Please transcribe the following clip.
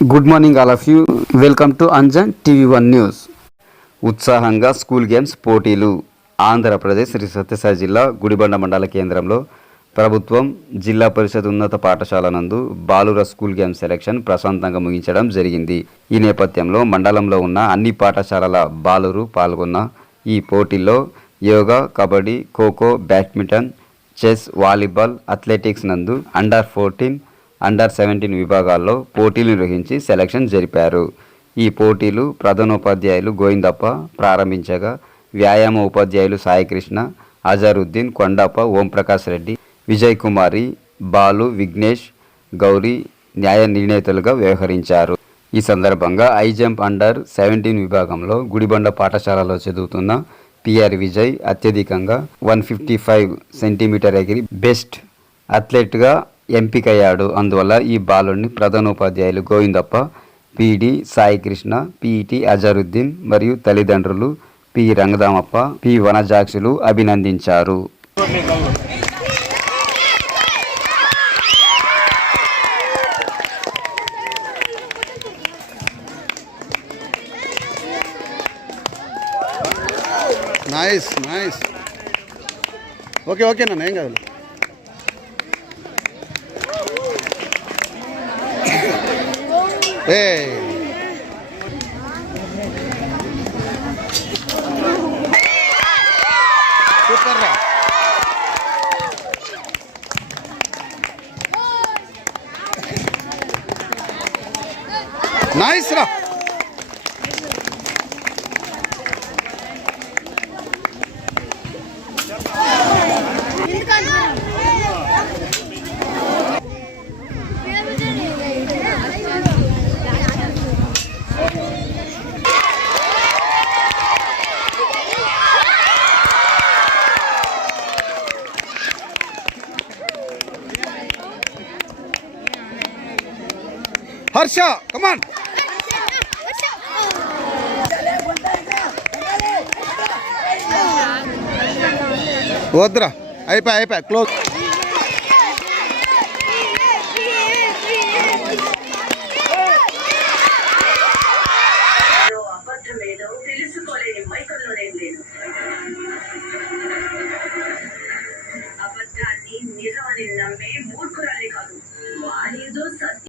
Good morning all of you. Welcome to Anjan TV one news. ఉత్సాహంగా school games పోటీలు. ఆంధ్రప్రదేశ్ శ్రీ సత్యసాయి జిల్లా గుడిబండ మండల కేంద్రంలో ప్రభుత్వం జిల్లా పరిషత్ ఉన్నత పాఠశాల నందు బాలుర స్కూల్ గేమ్స్ సెలక్షన్ ప్రశాంతంగా ముగించడం జరిగింది. ఈ నేపథ్యంలో మండలంలో ఉన్న అన్ని పాఠశాలల బాలురు పాల్గొన్న ఈ పోటీల్లో yoga, kabaddi, kho kho, badminton, chess, volleyball, athletics నందు అండర్-14, అండర్-17 విభాగాల్లో పోటీలు నిర్వహించి సెలక్షన్ జరిపారు. ఈ పోటీలు ప్రధానోపాధ్యాయులు గోవిందప్ప ప్రారంభించగా వ్యాయామ ఉపాధ్యాయులు సాయికృష్ణ, అజరుద్దీన్, కొండప్ప, ఓంప్రకాష్ రెడ్డి, విజయ్ కుమారి, బాలు, విఘ్నేష్, గౌరీ న్యాయ నిర్ణేతలుగా వ్యవహరించారు. ఈ సందర్భంగా హై జంప్ అండర్-17 విభాగంలో గుడిబండ పాఠశాలలో చదువుతున్న పిఆర్ విజయ్ అత్యధికంగా 155 సెంటీమీటర్ ఎగిరి బెస్ట్ అథ్లెట్గా ఎంపికయ్యాడు. అందువల్ల ఈ బాలుడిని ప్రధానోపాధ్యాయులు గోవిందప్ప, పిడి సాయికృష్ణ, పిఈటి అజరుద్దీన్ మరియు తల్లిదండ్రులు పి రంగదామప్ప, పి వనజాక్షులు అభినందించారు. Nice nice. ఓకే ఓకే నాన్న, ఏం కాదు. సూపర్ రా. నైస్ రా. హర్ష, కమాన్. వద్దురా, అయిపోయి క్లోజ్. తెలుసుకోలేని మైకంలోనేం లేదు. అబద్ధాన్ని నిజమని నమ్మే మూర్ఖురాలే కాదు, వాడేదో